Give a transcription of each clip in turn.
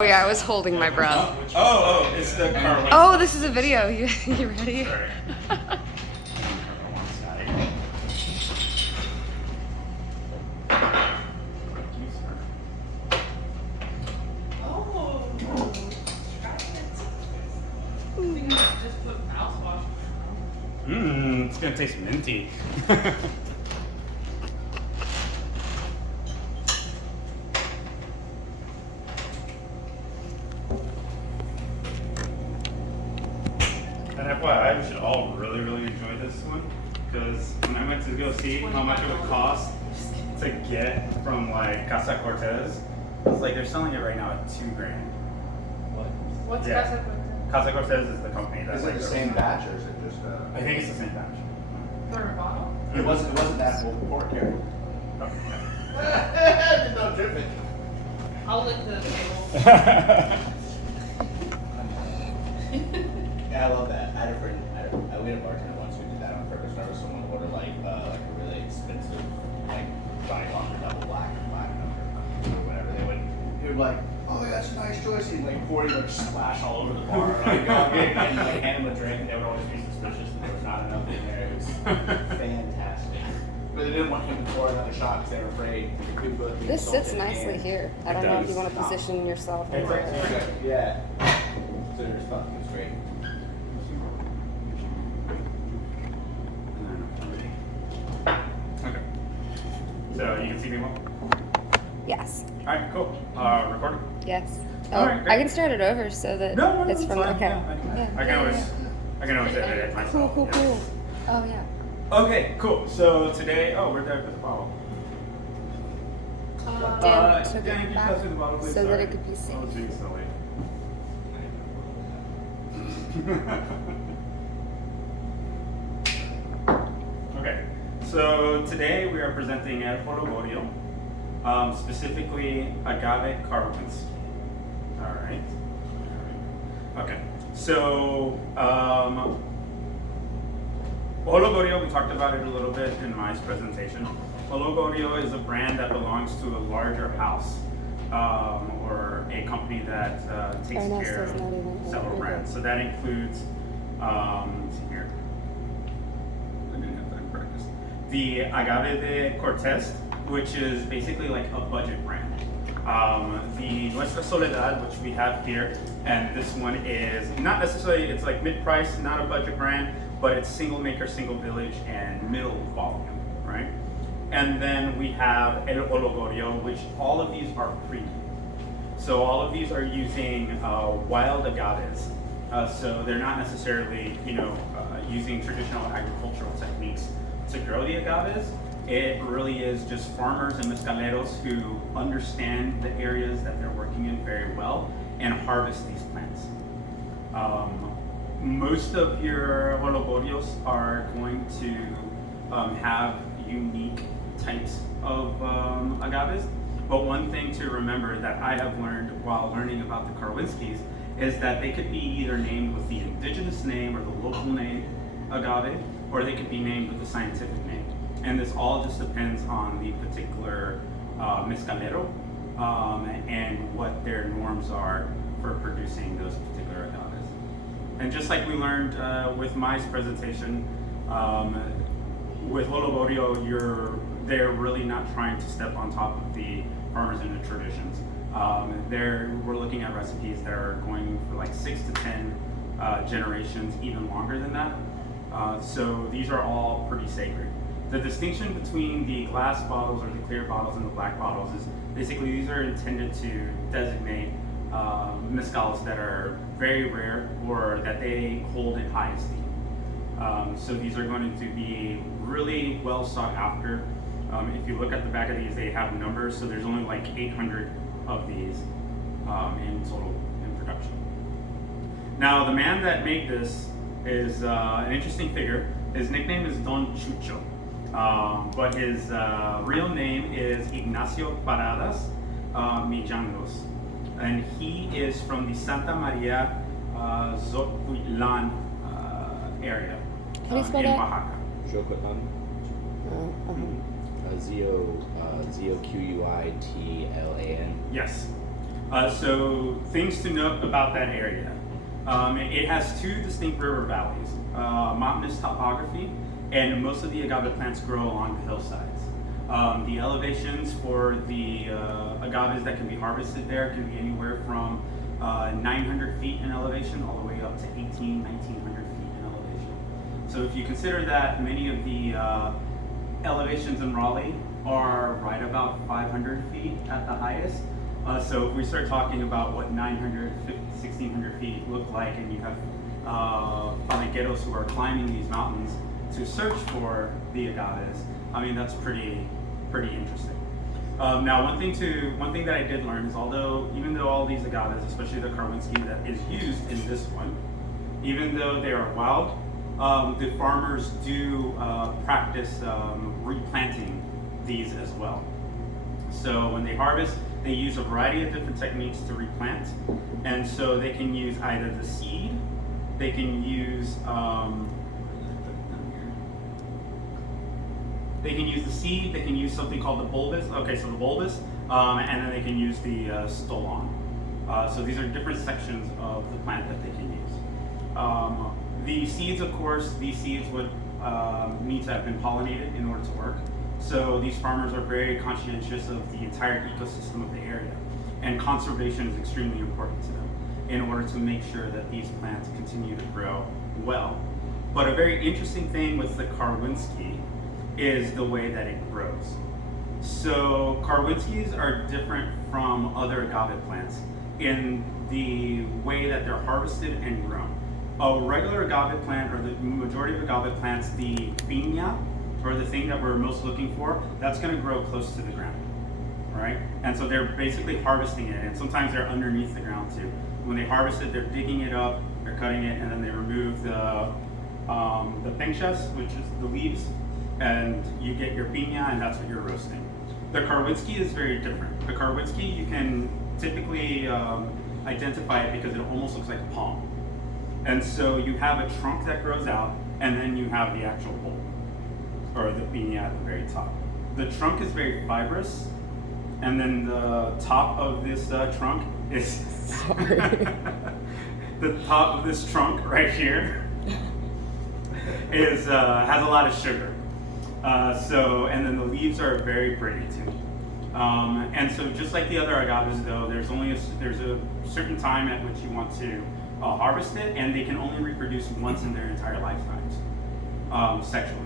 Oh yeah, I was holding my breath. Oh, it's the Karwinskii. Oh, this is a video. You ready? Sorry. It's gonna taste minty. And FYI, we should all really enjoy this one, because when I went to go see how much it would cost to get from like Casa Cortez, it's like they're selling it right now at $2,000. What's Yeah. Casa Cortez? Casa Cortez is the company that's Is it the same batch or is it just I think it's the same batch. For a bottle? It wasn't that before, Karen. Oh, Did not drip it. I'll lick the table. yeah. Yeah, I love that. I had a friend, we had a bartender once who did that on purpose. Whenever someone would order like a really expensive, like Johnny Walker double black or platinum or whatever, he would like, oh yeah, that's a nice choice. He'd like pour it, like splash all over the bar, like, and like hand him a drink, and they would always be suspicious that there was not enough in there. It was fantastic. But they didn't want him to pour another shot because they were afraid it could both be This sits insulted nicely and- here. I don't know if you want to position yourself It's over like- it. Yeah. So there's stuff. It's great. Okay. So you can see me well? Yes. Alright, cool. Recording? Yes. Oh, Alright, great. I can start it over so that No, it's from. fine. Okay. Yeah, I can always edit it myself. Cool. yeah. Cool. Oh yeah. Okay, cool. So today, where'd I put the bottle? Dan took Dan, it can you back pass me the bottle, please? so that Sorry. it could be safe. Oh, geez, silly. Okay, so today we are presenting El Jolgorio, specifically Agave Karwinskii. All right. Okay, so Jolgorio, we talked about it a little bit in my presentation. Jolgorio is a brand that belongs to a larger house, or a company that takes Oh, no, care so it's not even- of several okay. brands. So that includes, let's see here. I didn't have time to practice. The Agave de Cortez, which is basically like a budget brand. The Nuestra Soledad, which we have here, and this one is not necessarily, it's like mid-price, not a budget brand, but it's single maker, single village, and middle volume, right? And then we have El Jolgorio, which all of these are premium. So all of these are using wild agaves. So they're not necessarily, using traditional agricultural techniques to grow the agaves. It really is just farmers and mezcaleros who understand the areas that they're working in very well and harvest these plants. Most of your Jolgorios are going to have unique types of agaves, but one thing to remember that I have learned while learning about the Karwinskiis is that they could be either named with the indigenous name or the local name agave, or they could be named with the scientific name. And this all just depends on the particular mezcalero and what their norms are for producing those particular agaves. And just like we learned with my presentation, with Jolgorio, they're really not trying to step on top of the farmers and the traditions. We're looking at recipes that are going for like 6 to 10 generations, even longer than that. So these are all pretty sacred. The distinction between the glass bottles or the clear bottles and the black bottles is basically these are intended to designate mezcals that are very rare or that they hold in high esteem. So these are going to be really well sought after. If you look at the back of these, they have numbers, so there's only like 800 of these in total in production. Now, the man that made this is an interesting figure. His nickname is Don Chucho, but his real name is Ignacio Paradas Mijangos, and he is from the Santa Maria Zocutlan area How do you spell in that? Oaxaca. Jocotan. Zio Quitlan. Yes. So things to note about that area. It has two distinct river valleys, mountainous topography, and most of the agave plants grow along the hillsides. The elevations for the agaves that can be harvested there can be anywhere from 900 feet in elevation all the way up to 1900 feet in elevation. So if you consider that many of the elevations in Raleigh are right about 500 feet at the highest, so if we start talking about what 900, 1600 feet look like, and you have panaqueros who are climbing these mountains to search for the agaves, I mean, that's pretty interesting. Now, one thing that I did learn is even though all these agaves, especially the Karwinskii that is used in this one, even though they are wild, the farmers do practice replanting these as well. So when they harvest, they use a variety of different techniques to replant, and so they can use either the seed, they can use they can use something called the bulbous. Okay, so the bulbous, and then they can use the stolon. So these are different sections of the plant that they can use. The seeds, of course, these seeds would need to have been pollinated in order to work. So these farmers are very conscientious of the entire ecosystem of the area, and conservation is extremely important to them in order to make sure that these plants continue to grow well. But a very interesting thing with the Karwinskii is the way that it grows. So Karwinskiis are different from other agave plants in the way that they're harvested and grown. A regular agave plant, or the majority of agave plants, the piña, or the thing that we're most looking for, that's going to grow close to the ground, right? And so they're basically harvesting it, and sometimes they're underneath the ground too. When they harvest it, they're digging it up, they're cutting it, and then they remove the penchas, which is the leaves, and you get your piña, and that's what you're roasting. The Karwinskii is very different. The Karwinskii, you can typically identify it because it almost looks like a palm. And so you have a trunk that grows out, and then you have the actual bulb, or the piña at the very top. The trunk is very fibrous, and then the top of this trunk is the top of this trunk right here is has a lot of sugar. And then the leaves are very pretty too. And so just like the other agaves, though, there's a certain time at which you want to harvest it, and they can only reproduce once in their entire lifetimes, sexually.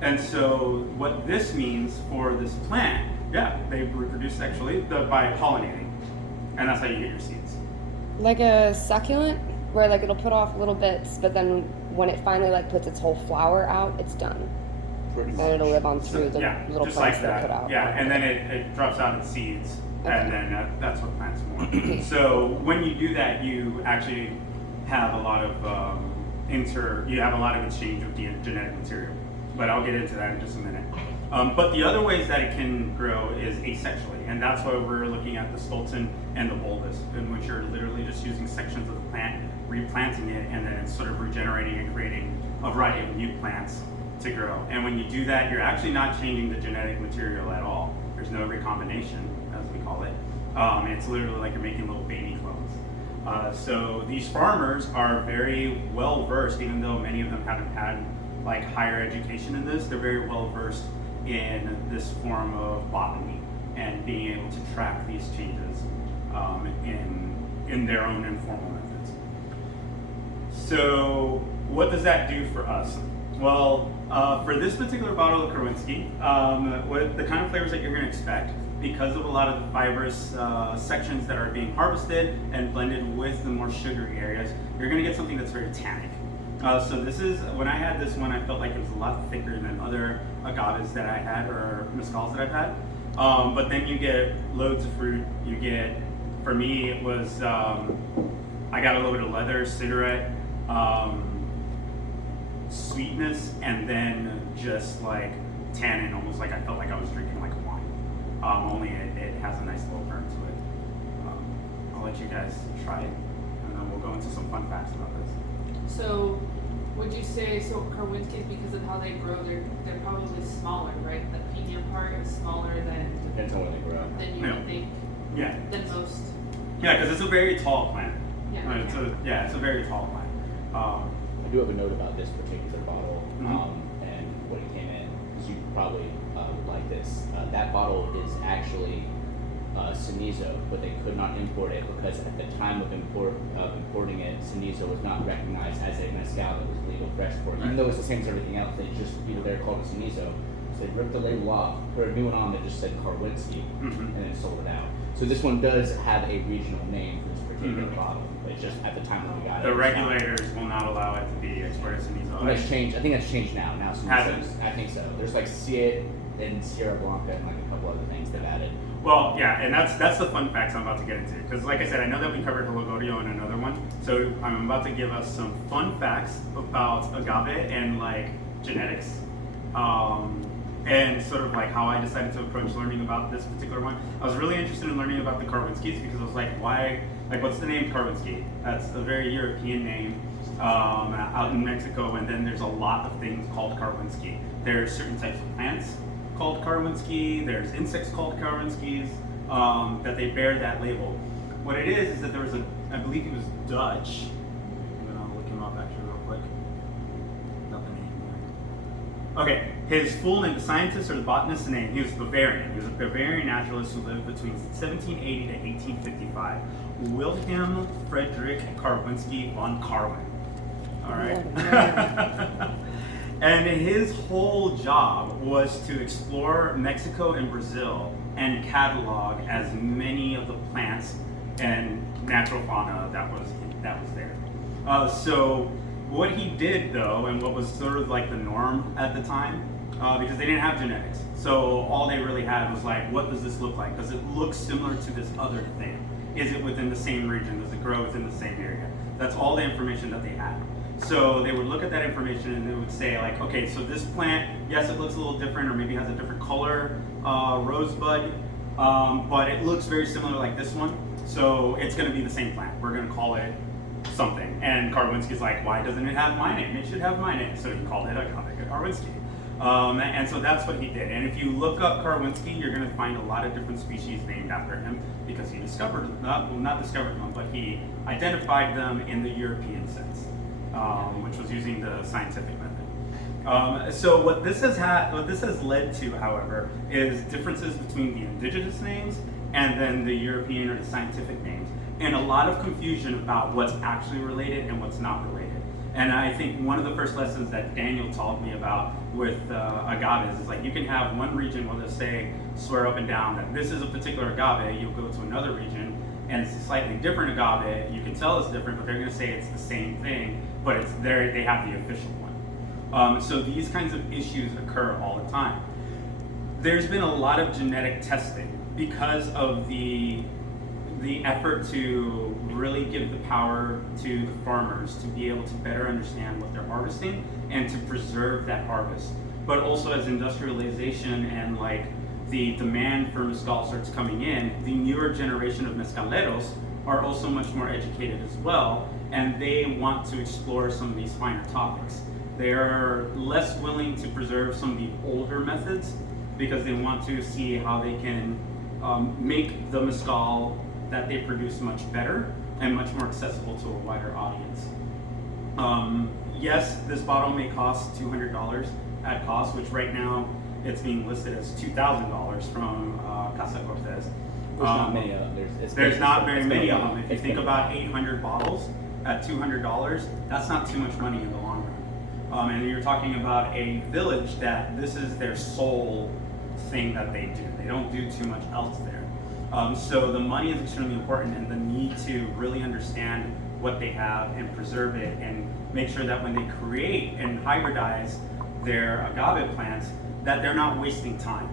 And so what this means for this plant, yeah, they reproduce sexually by pollinating, and that's how you get your seeds. Like a succulent, where like it'll put off little bits, but then when it finally like puts its whole flower out, it's done. Pretty Then it'll live on through the Yeah, little just plants like that that. put out. Yeah, and then it drops out its seeds, Okay. and then that's what plants more. So when you do that, you actually have a lot of exchange of genetic material. But I'll get into that in just a minute. But the other ways that it can grow is asexually, and that's why we're looking at the stolton and the bulbous, in which you're literally just using sections of the plant, replanting it, and then it's sort of regenerating and creating a variety of new plants to grow. And when you do that, you're actually not changing the genetic material at all. There's no recombination, as we call it. It's literally like you're making little baby clones. So these farmers are very well versed, even though many of them haven't had like higher education in this. They're very well versed in this form of botany and being able to track these changes in their own informal methods. So what does that do for us? Well, for this particular bottle of Karwinskii, what the kind of flavors that you're going to expect, because of a lot of the fibrous sections that are being harvested and blended with the more sugary areas, you're going to get something that's very tannic. So this is, when I had this one, I felt like it was a lot thicker than other agaves that I had, or mezcals that I've had. But then you get loads of fruit. You get, for me, it was, I got a little bit of leather, cigarette, sweetness, and then just like tannin, almost like I felt like I was drinking like wine. Only it has a nice little burn to it. I'll let you guys try it, and then we'll go into some fun facts about this. So, would you say Karwinskii, because of how they grow, they're probably smaller, right? The piña part is smaller than Depends on where they grow. you Yeah. would think Yeah. than most. Yeah, because it's a very tall plant. Yeah. It's a very tall plant. I do have a note about this particular bottle Mhm. and what it came in, because you probably would like this. That bottle is actually cenizo, but they could not import it because at the time of importing it, cenizo was not recognized as a mezcal that was legal for export. Even though it's the same as everything else, they just, they're called a cenizo. So they ripped the label off, put a new one on that just said Karwinskii, and then sold it out. So this one does have a regional name for this particular bottle, but it's just at the time when we got it. The regulators will not allow it to be exported cenizo. And that's changed. I think that's changed now. Now Has cenizo. I think so. There's like Ciet and Sierra Blanca and like a couple other things they've added. Well, yeah, and that's the fun facts I'm about to get into. Because like I said, I know that we covered Jolgorio in another one. So I'm about to give us some fun facts about agave and like genetics. And sort of like how I decided to approach learning about this particular one. I was really interested in learning about the Karwinskiis because I was like, why, like what's the name Karwinskii? That's a very European name out in Mexico, and then there's a lot of things called Karwinskii. There's certain types of plants called Karwinskii, there's insects called Karwinskiis, that they bear that label. What it is that there was I believe he was Dutch. I'm gonna look him up actually real quick. Nothing here. Okay, his full name, the scientist or the botanist's name, he was Bavarian. He was a Bavarian naturalist who lived between 1780 to 1855. Wilhelm Friedrich Karwinskii von Karwin. All right. And his whole job was to explore Mexico and Brazil and catalog as many of the plants and natural fauna that was there. So what he did though, and what was sort of like the norm at the time, because they didn't have genetics, so all they really had was like, what does this look like? Does it look similar to this other thing? Is it within the same region? Does it grow within the same area? That's all the information that they had. So they would look at that information and they would say like, okay, so this plant, yes, it looks a little different or maybe has a different color, rosebud, but it looks very similar like this one. So it's gonna be the same plant. We're gonna call it something. And Karwinskii's like, why doesn't it have my name? It should have my name. So he called it Agave Karwinskii. And so that's what he did. And if you look up Karwinskii, you're gonna find a lot of different species named after him because he discovered, not discovered them, but he identified them in the European sense. Which was using the scientific method. So what this has led to, however, is differences between the indigenous names and then the European or the scientific names, and a lot of confusion about what's actually related and what's not related. And I think one of the first lessons that Daniel taught me about with agaves is like you can have one region where they'll say, swear up and down that this is a particular agave. You'll go to another region and it's a slightly different agave. You can tell it's different, but they're going to say it's the same thing, but it's there. They have the official one. So these kinds of issues occur all the time. There's been a lot of genetic testing because of the effort to really give the power to the farmers to be able to better understand what they're harvesting and to preserve that harvest. But also as industrialization and like the demand for mezcal starts coming in, the newer generation of mezcaleros are also much more educated as well, and they want to explore some of these finer topics. They are less willing to preserve some of the older methods because they want to see how they can make the mezcal that they produce much better and much more accessible to a wider audience. Yes, this bottle may cost $200 at cost, which right now it's being listed as $2,000 from Casa Cortez. There's not many of them. There's not very many of them. If you think about 800 bottles at $200, that's not too much money in the long run. And you're talking about a village that this is their sole thing that they do. They don't do too much else there. So the money is extremely important, and the need to really understand what they have and preserve it and make sure that when they create and hybridize their agave plants, that they're not wasting time,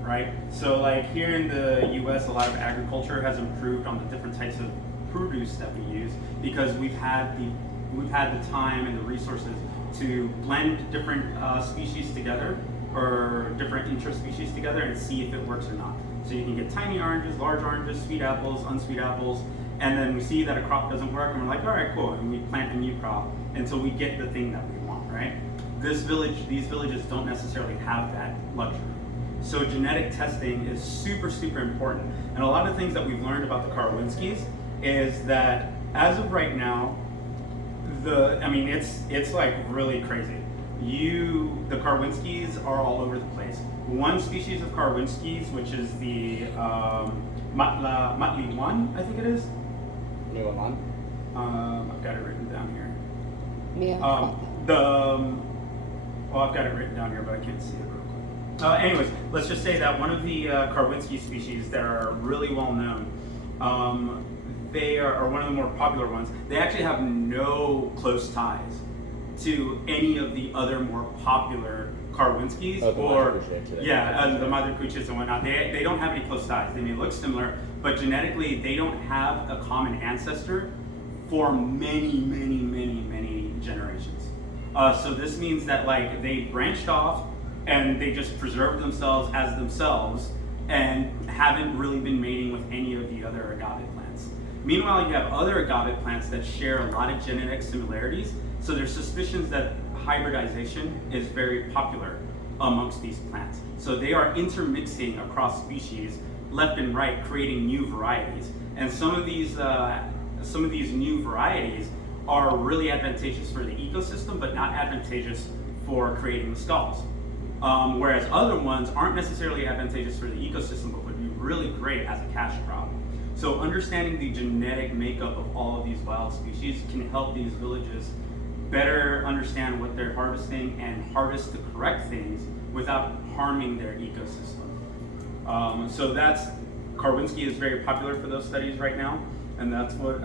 right? So like here in the US, a lot of agriculture has improved on the different types of produce that we use because we've had the time and the resources to blend different species together or different interspecies together and see if it works or not. So you can get tiny oranges, large oranges, sweet apples, unsweet apples, and then we see that a crop doesn't work and we're like, all right, cool, and we plant a new crop until we get the thing that we want, right? These villages don't necessarily have that luxury. So genetic testing is super, super important. And a lot of things that we've learned about the Karwinskiis is that as of right now, it's like really crazy. The Karwinskiis are all over the place. One species of Karwinskiis, which is the Matli 1, I think it is. I've got it written down here. Yeah. I've got it written down here, but I can't see it real quick. Anyways, let's just say that one of the Karwinski species that are really well known, they are one of the more popular ones. They actually have no close ties to any of the other more popular Karwinskis, the Madrecuches and whatnot. They don't have any close ties. They may look similar, but genetically they don't have a common ancestor for many, many, many, many generations. So this means that like they branched off and they just preserved themselves as themselves and haven't really been mating with any of the other agave plants. Meanwhile, you have other agave plants that share a lot of genetic similarities, so there's suspicions that hybridization is very popular amongst these plants. So they are intermixing across species, left and right, creating new varieties. And some of these new varieties are really advantageous for the ecosystem, but not advantageous for creating the stalls. Whereas other ones aren't necessarily advantageous for the ecosystem, but would be really great as a cash crop. So understanding the genetic makeup of all of these wild species can help these villages better understand what they're harvesting and harvest the correct things without harming their ecosystem. So Karwinski is very popular for those studies right now, and that's what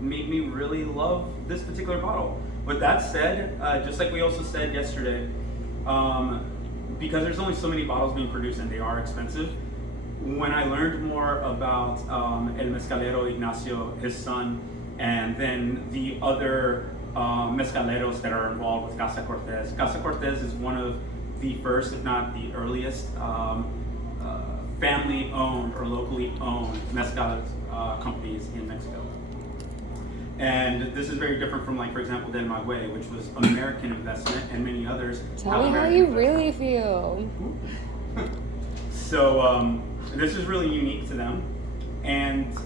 made me really love this particular bottle. With that said, just like we also said yesterday, because there's only so many bottles being produced and they are expensive, when I learned more about El Mezcalero Ignacio, his son, and then the other mezcaleros that are involved with Casa Cortez. Casa Cortez is one of the first, if not the earliest, family-owned or locally owned mezcal companies in Mexico. And this is very different from, like, for example, Del Magüey, which was American investment, and many others. Tell me how you really feel. So this is really unique to them, and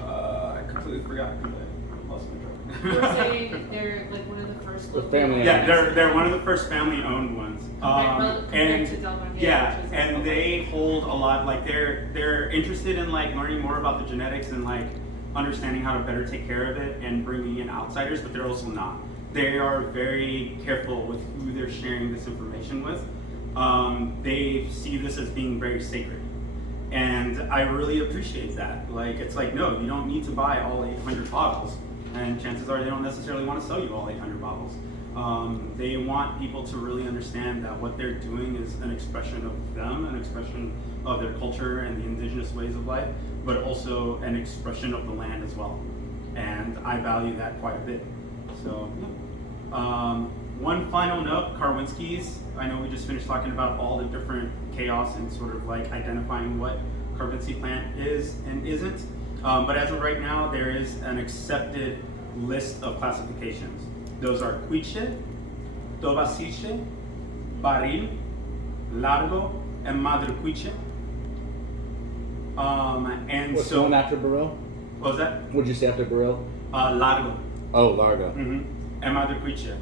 I completely forgot. I lost my track. You're saying they're like one of the first The family Yeah, they're one of the first family-owned ones. Compared to Del Magüey, Yeah, which is and they hold a lot. Like they're interested in like learning more about the genetics and like understanding how to better take care of it and bringing in outsiders. But they're also not. They are very careful with who they're sharing this information with. They see this as being very sacred, and I really appreciate that. Like, it's like, no, you don't need to buy all 800 bottles, and chances are they don't necessarily want to sell you all 800 bottles. They want people to really understand that what they're doing is an expression of them, an expression of their culture and the indigenous ways of life, but also an expression of the land as well. And I value that quite a bit. So, yeah. One final note, Karwinskis. I know we just finished talking about all the different chaos and sort of like identifying what Karwinski plant is and isn't. But as of right now, there is an accepted list of classifications. Those are Quiche, Tobasiche, Baril, Largo, and Madrecuche. What's the one after Baril? What was that? What'd you say after Baril? Largo. Oh, Largo. Mm-hmm. And Madrecuche.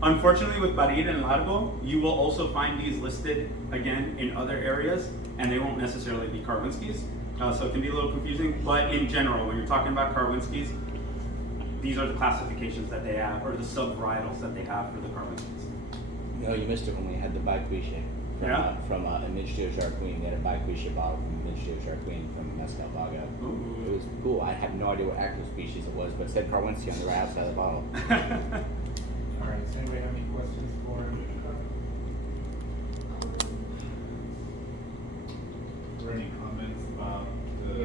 Unfortunately, with Baril and Largo, you will also find these listed again in other areas, and they won't necessarily be Karwinskis. So it can be a little confusing, but in general, when you're talking about Karwinskis, these are the classifications that they have, or the sub-varietals that they have for the Karwinskis. No, you missed it when we had the Baiquiche. From Almilcar Rodriguez. We had a Baiquiche bottle from Almilcar Rodriguez from Mezcal Vago. It was cool. I have no idea what actual species it was, but it said Karwinski on the right outside of the bottle. All right, does anybody have any questions for or any comments about the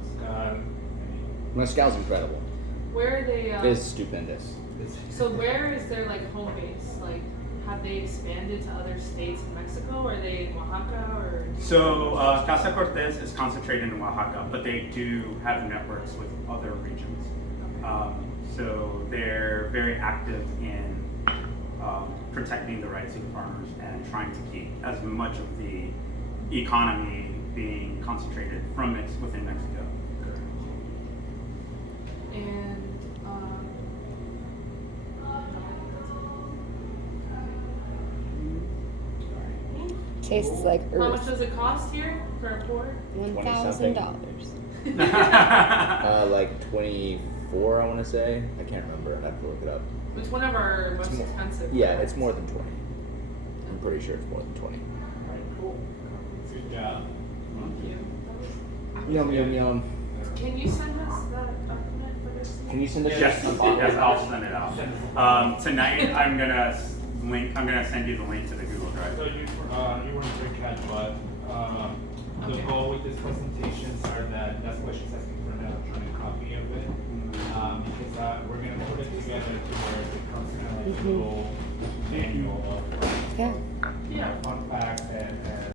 Mezcal? Mezcal's incredible. Where are they? It's stupendous. So where is their like home base? Like, have they expanded to other states in Mexico? Or are they in Oaxaca or? So Casa Cortez is concentrated in Oaxaca, but they do have networks with other regions. So they're very active in protecting the rights of the farmers and trying to keep as much of the economy being concentrated from within Mexico. Tastes like How much earth. does it cost here for a pour? $1,000. Like 24, I want to say. I can't remember. I'd have to look it up. It's one of our most more- expensive. Yeah, it's more than 20. I'm pretty sure it's more than 20. Alright, cool. Good job. Thank you. Yum, yum, yum. Can you send us that document for this? Can you send us Yes, a bottle? yes, I'll send it out. Tonight, I'm gonna send you the link to the Google Drive. So you weren't a big catch, but